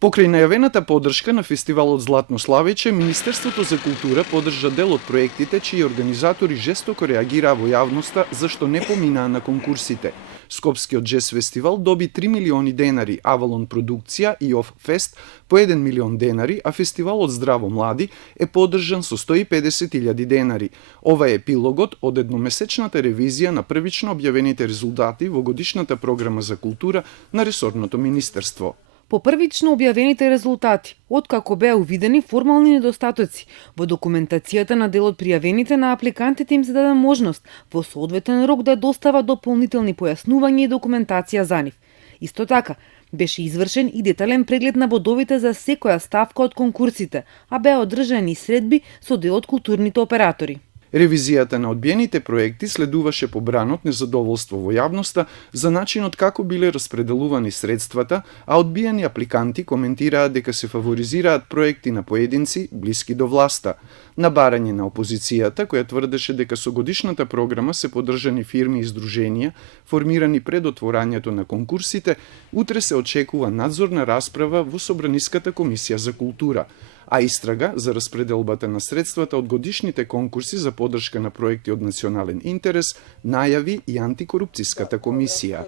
Покрај најавената поддршка на фестивалот Златно славење, Министерството за култура поддржа дел од проектите чии организатори жестоко реагираа во јавноста зашто не поминаа на конкурсите. Скопскиот джез фестивал доби 3 милиони денари, Авалон продукција и Оф Фест по 1 милион денари, а фестивалот Здраво млади е поддржан со 150.000 денари. Ова е епилогот од едномесечната ревизија на првично објавените резултати во годишната програма за култура на ресорното министерство. По првично објавените резултати, откако беа увидени формални недостатоци во документацијата на дел од пријавените, на апликантите им се даде можност во соодветен рок да достават дополнителни појаснувања и документација за нив. Исто така, беше извршен и детален преглед на бодовите за секоја ставка од конкурсите, а беа одржани средби со дел од културните оператори. Ревизијата на одбиените проекти следуваше побранот незадоволство во јавноста за начинот како биле распределувани средствата, а одбиени апликанти коментираат дека се фаворизираат проекти на поединци блиски до власта. На барање на опозицијата, која тврдеше дека со годишната програма се поддржани фирми и здруженија, формирани пред отворањето на конкурсите, утре се очекува надзорна расправа во Собраниската комисија за култура, а истрага за распределбата на средствата од годишните конкурси за поддршка на проекти од национален интерес најави и антикорупцијската комисија.